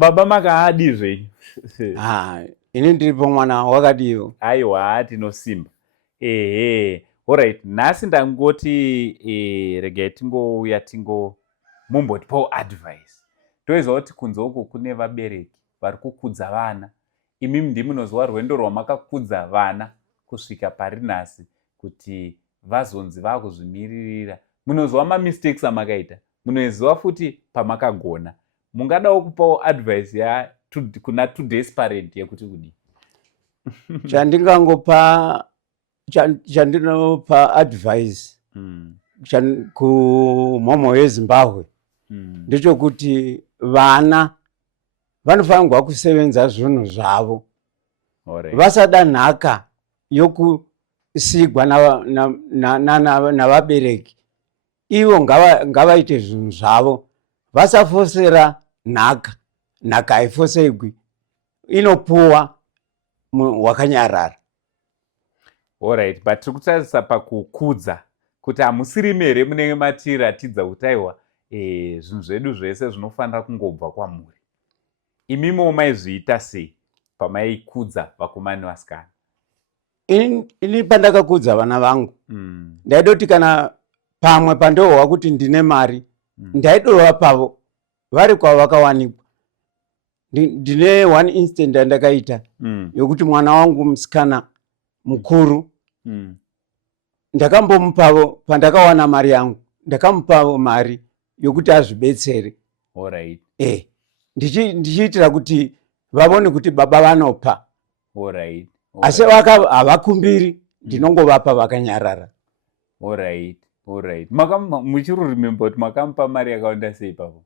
baba makaadizve. Ini ndiripo mwana wakadiwo. Aiwa tinosimba. Alright, nhasi ndangoti regai tingouya mumbotipawo advice. Toiziva kuti kunze uko kune vabereki vari kukudza vana. Imimi ndimunozwa rwendo rwamakakudza vana kusvika pari nhasi kuti vazonzi vakuzvimiririra. Munozwa mamistakes amakaita. Munoziva futi pamakagona. Mungadawo kupawo advice kuna today's parent yekuti kudii? Chandinopa advice kumhomho weZimbabwe ndechokuti vana vanofanirwa kusevenza zvinhu zvavo, vasada nhaka yokusigwa navabereki. Ivo ngavaite zvinhu zvavo, vasafosera nhaka. Nhaka haifosegwi, inopuwa wakanyarara. Alright, but tiri kutarisa pakukudza kuti hamusiri mere munenge matiratidza kuti aiwa zvinhu zvedu zvese zvinofanira kungobva kwamuri. Imimo maizviita sei pamaikudza vakomana nevasikana? Ini pandakakudza vana vangu ndaida kuti kana pamwe pandohwa kuti ndine mari ndaidova pavo vari kwavakawanikwa. Ndine one instant andakaita yokuti mwana wangu musikana mukuru ndakambomupavo pandakawana mari yangu, ndakamupavo mari yokuti azvibetsere. Alright. Ndichiitira kuti vavone kuti baba vanopa. Alright. Asi havakumbiri, ndinongovapa vakanyarara. Alright. Muchiri remember kuti makamupa mari yakawanda sei pavo?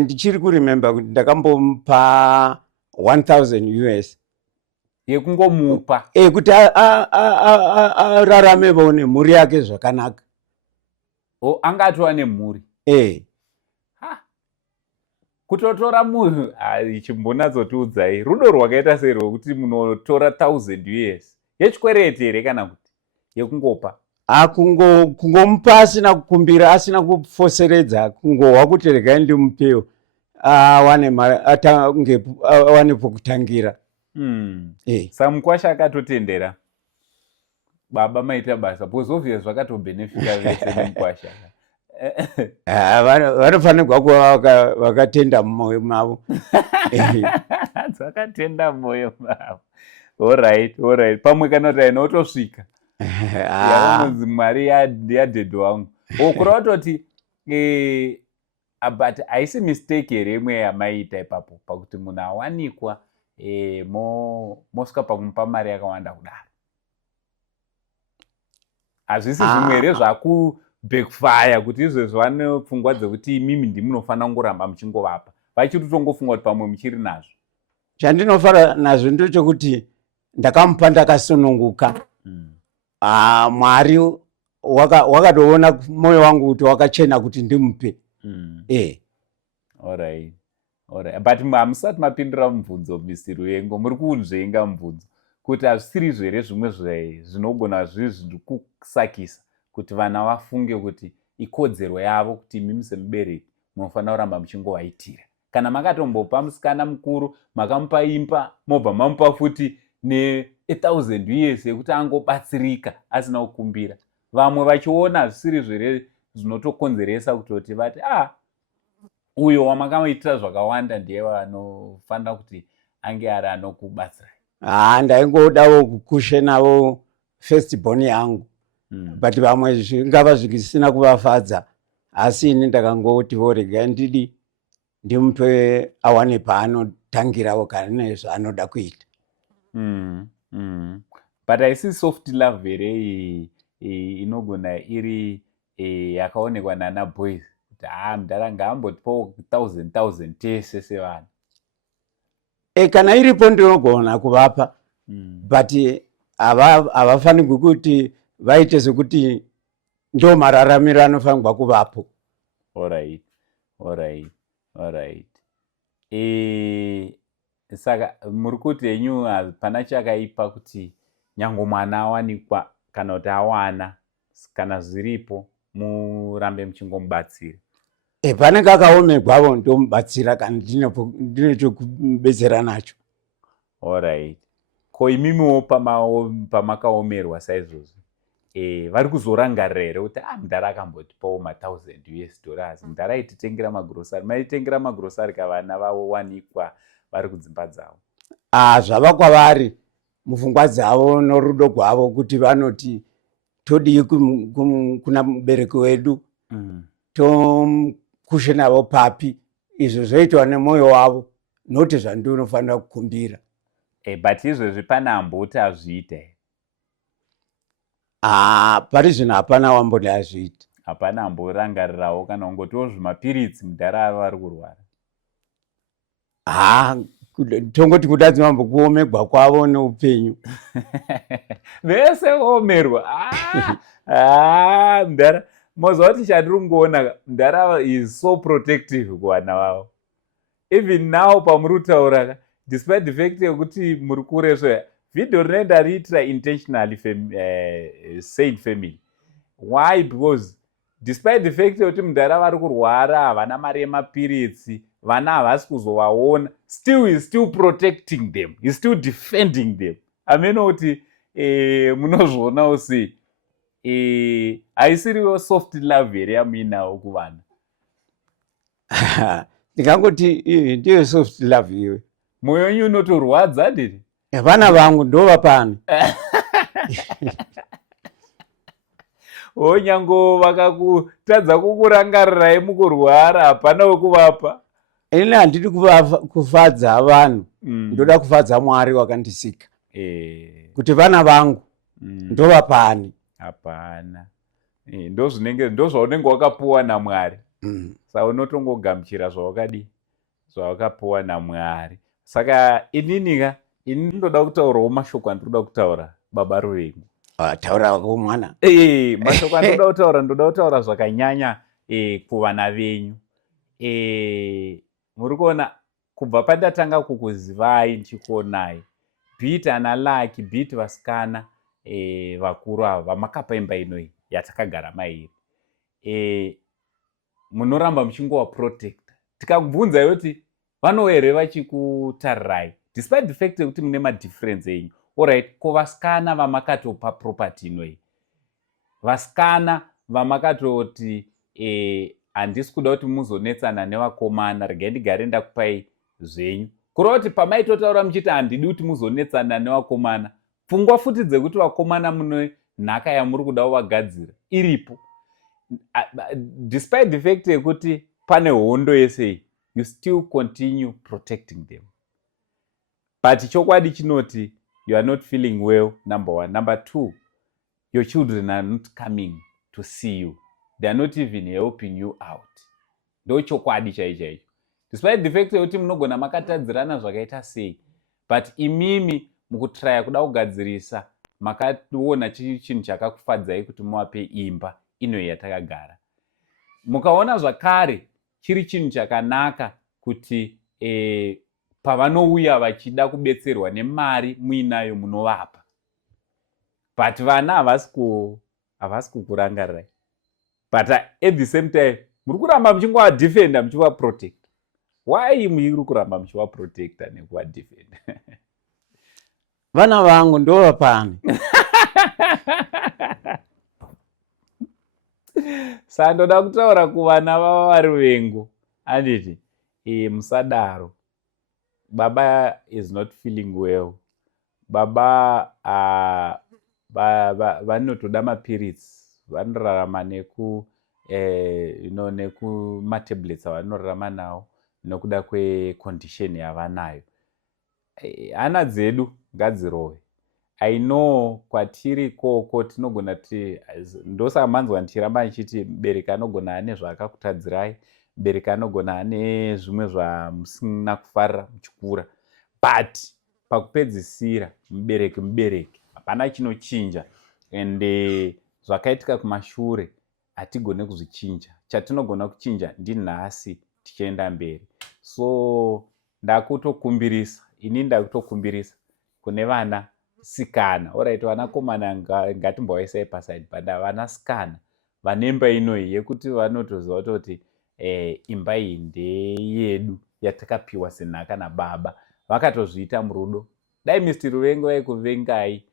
Ndichiri kuremember kuti ndakambomupa 1000 US. Yekungomupa? Kuti ararame vone mhuri yake zvakanaka. Angatova nemhuri? Kutotora munhu chimbonatsotiudzai rudo rwakaita sei rwokuti munotora 1000 US yechikwereti here kana kuti yekungopa? Kungomupa asina kukumbira, asina kufoseredza, kungohwa kuti regai ndimupewo awane pokutangira. Samukwasha akatotendera baba maita basa, because obvious zvakatobenefita vese nemukwasha. Vanofanirwa kuva vakatenda mumwoyo mavo. Dzakatenda mumwoyo mavo. Alright. Pamwe kana kuti ainotosvika yaunonzi mari yadhedho wangu. Kurava kutoti but haisi mistake here imwe yamaita ipapo pakuti munhu awanikwa mosvika pakumupa mari yakawanda kudaro. Hazvisi zvimwe here zvakubackfire kuti izvezvo vane pfungwa dzekuti imimi ndimunofanira kungoramba muchingovapa, vachiri kutongofunga kuti pamwe muchiri nazvo. Chandinofara nazvo ndochokuti ndakamupa ndakasununguka. Mwari wakatoona moyo wangu kuti wakachena kuti ndimupe. Alright. But hamusati mapindura mubvunzo Mr. Ruyengo, muri kunzvenga mubvunzo kuti hazvisiri zvere zvimwe zvinogona zviri kusakisa kuti vana vafunge kuti ikodzero yavo kuti imimi semubereki munofanira kuramba muchingovaitira. Kana makatombopa musikana mukuru, makamupa imba, mobva mamupa futi ne1000 US yekuti angobatsirika asina kukumbira, vamwe vachiona hazvisiri zvere zvinotokonzeresa kutoti vati uyo wamakamuitira zvakawanda ndiye vanofanira kuti ange ari anokubatsirai. Ndaingodawo kukushe navo firstborn yangu. But vamwe zvingava zvisina kuvafadza, asi ini ndakangotivo regai ndimupe awane paanotangirawo kana zvaanoda kuita. But haisi soft love here inogona iri yakaonekwa nana boys kuti mudhara ngaambotipawo 1000 tese sevana. Kana iripo ndinogona kuvapa, but havafanirwi kuti vaite sekuti ndo mararamiro anofanirwa kuvapo. Alright. Saka muri kuti henyu hapana chakaipa kuti nyange mwana awanikwa kana kuti awana, kana zviripo murambe muchingomubatsira. panenge akaomegwavo ndomubatsira kana ndine chokubetsera nacho. Alright. Ko imimiwo pamakaomerwa saizvozvo vari kuzorangarira here kuti mudhara akambotipawo $1,000 mudhara aititengera magrosari, maitengera magrosari kavana vavo wanikwa vari kudzimba dzavo? Zvava kwavari mupfungwa dzavo norudo rwavo kuti vanoti todii kuna mubereki wedu tokushe navo papi. Izvo zvoitwa nemwoyo wavo, noti zvandinofanira kukumbira. But izvezvi pane amboti azviita here? Pari zvino hapana wamboni azviita. Hapana amborangarirawo kana kungotiwo zvimapiritsi mudhara avo vari kurwara? Tongoti kuti adzimambo kuomegwa kwavo neupenyu. Vese vomerwa. Mudhara moziva kuti chandiri kungoona mudhara is so protective kuvana vavo. Even now pamuri kutaura, despite the fact yekuti muri kureswa, video rinoenda riitira intentionally sane family. Why? Because despite the fact yekuti mudhara vari kurwara, havana mari yemapiritsi, vana havasi kuzovaona, still is still protecting them, is still defending them. Ameno kuti munozvionawo sei? Haisiriwo soft love here yamuinawo kuvana? Ndingangoti ndiyo soft love iwe. Mwoyo wenyu unotorwadza ndiri? Vana vangu ndova pano. Onyango vakakutadza kukurangarirai mukurwara, hapana wekuvapa? Ini handidi kufadza vanhu, ndoda kufadza Mwari wakandisika. Kuti vana vangu ndova pani. Hapana. Ndozvaunenge wakapuwa naMwari. Saka unotongogamuchira zvawakapuwa naMwari. Saka ini ndoda kutaurawo mashoko andinoda kutaura, baba Ruvengo. Taura mwana. Mashoko andinoda kutaura zvakanyanya kuvana venyu. Muri kuona kubva pandatanga kukuzivai ndichikuonai, bhiti ana Lucky, bhiti vasikana vakuru ava vamakapa imba inoi yatakagara mairi, munoramba muchingova protecta. Tikakubvunza yoti vano here vachikutarirai despite the fact yekuti mune madifference enyu? Alright, ko vasikana vamakatopa property inoi, vasikana vamakatoti handisi kuda kuti muzonetsana nevakomana, regai ndigare ndakupai zvenyu, kureva kuti pamaitotaura muchiti handidi kuti muzonetsana nevakomana, pfungwa futi dzekuti vakomana mune nhaka yamuri kuda kuvagadzira iripo. Despite the fact yekuti pane hondo yesei, you still continue protecting them. But chokwadi chinoti, you are not feeling well, number one. Number two, your children are not coming to see you. They are not even helping you out. Ndo chokwadi chaicho. Despite the fact yekuti munogona makatadzirana zvakaita sei, but imimi mukutraya kuda kugadzirisa makaona chinhu chakakufadzai kuti muvape imba ino yatakagara. Mukaona zvakare chiri chinhu chakanaka kuti pavanouya vachida kubetserwa nemari muinayo munovapa. But vana havasi kukurangarirai. But at the same time, muri kuramba muchingova defenda muchiva protect. Why muri kuramba muchiva protecta nekuva defenda? Vana vangu ndova pano. Sandoda kutaura kuvana vava vari Ruvengo, handiti musadaro. Baba is not feeling well. Baba vanotoda mapiritsi, vanorarama nematablets avanorarama nawo nokuda kwecondition yavanayo. Hana dzedu ngadzirove. I know kwatiri koko tinogona kuti ndosamanzwa ndichiramba ndichiti mubereki anogona ane zvaakakutadzirai, mubereki anogona ane zvimwe zvamusina kufarira muchikura, but pakupedzisira mubereki hapana chinochinja, ende zvakaitika kumashure hatigone kuzvichinja. Chatinogona kuchinja ndinhasi tichienda mberi. So ndakutokumbirisa kune vana sikana. Alright, vanakomana ngatimbovaisai paside, but vanasikana vanemba inoi yekuti vanotoziva kuti imba iyi ndeyedu yatakapiwa senhaka nababa. Vakatozviita murudo. Dai Mr. Ruvengo vaikuvengai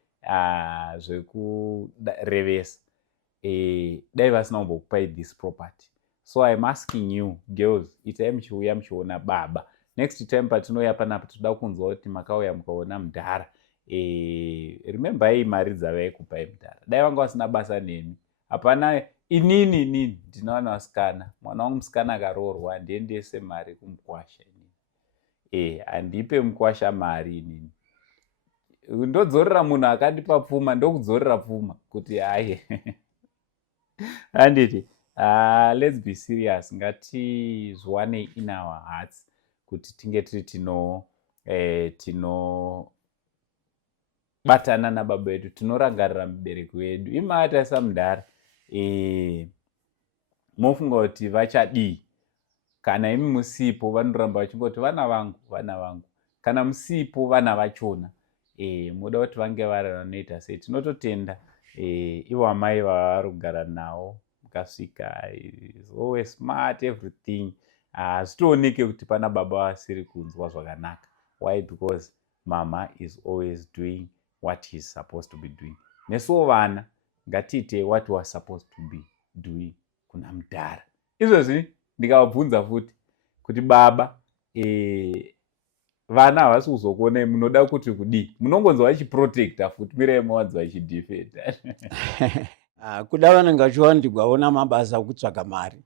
zvekurevesa, dai vasina kumbokupai this property. So I'm asking you girls, itai muchiuya muchiona baba. Next time patinouya panapa toda kunzwa kuti makauya mukaona mudhara. Remember mari dzavaikupai mudhara. Dai vanga vasina basa nemi. Hapana inini ndinowana vasikana. Mwana wangu musikana akaroorwa ndiendese mari kumukwasha inini. Handipe mukwasha mari inini. Ndodzorera munhu akandipa pfuma ndokudzorera pfuma kuti hayi. Handiti let's be serious. Ngatizwane in our hearts kuti tinge tiri tinobatana nababa vedu, tinorangarira mubereki wedu. Imataisa mudhara mofunga kuti vachadii. Kana imi musipo vanoramba vachingoti vana vangu. Kana musipo vana vachona muda kuti vange vari vanoita sei. Tinototenda ivo amai vavari kugara navo mukasvika, is always smart everything. Zvitooneke kuti pana baba vasiri kunzwa zvakanaka. Why? Because mama is always doing what he's supposed to be doing. Nesuwo vana ngatiite what we are supposed to be doing kuna mudhara. Izvozvi ndikavabvunza futi kuti baba vana havasi kuzokuonai, munoda kuti kudii? Munongonzwa vachiprotecta futi, mirai mawanzwa vachidefenda. Kuda vanenge vachiwandirwa ona mabasa okutsvaga mari.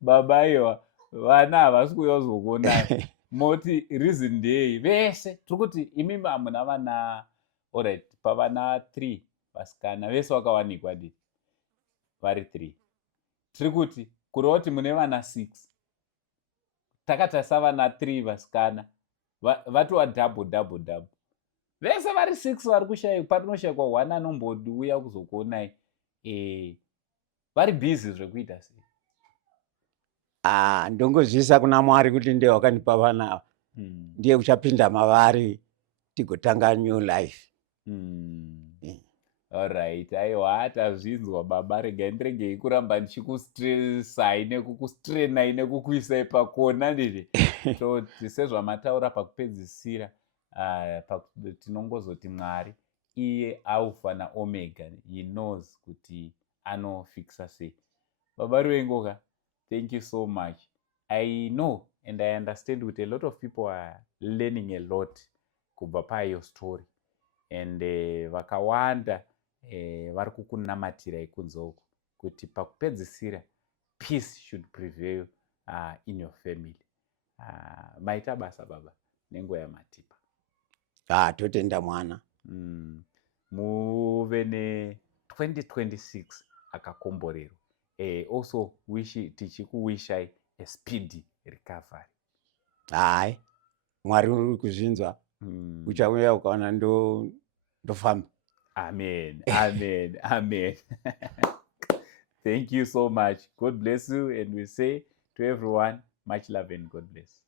Baba iwa vana havasi kuuya kuzokuonai. Moti reason ndei vese tiri kuti imimi hamuna vana. Alright, pavana 3 vasikana vese vakawanikwa dii vari 3. Tiri kuti kureva kuti mune vana 6 takatarisa vana 3 vasikana vatova double. Vese vari 6 vari kushayikwa. Patinoshayikwa 1 anombouya kuzokuonai. Vari busy zvekuita sei? Ndongozivisa kuna Mwari kuti ndiye wakandipa vana ava. Ndiye uchapinda mavari tigotanga new life. Alright, aiwa tazvinzwa baba. Regai kuramba ndichikustresai nekukustrenai nekukuisai pakona ndiri. So sezvamataura pakupedzisira, tinongozoti Mwari iye Alpha na Omega, he knows kuti anofixa sei. Baba Ruvengoka, thank you so much. I know and I understand that a lot of people are learning a lot kubva payo story. And vakawanda vari kukunamatirai kunzoko kuti pakupedzisira peace should prevail in your family. Maita basa baba nenguva yamatipa. Totenda mwana. Muve ne-2026 akakomborero. Also tichikuwishai a speedy recovery. Hai, Mwari uri kuzvinzwa. Uchauya ukaona ndofamba. Amen. Thank you so much. God bless you. And we say to everyone, much love and God bless.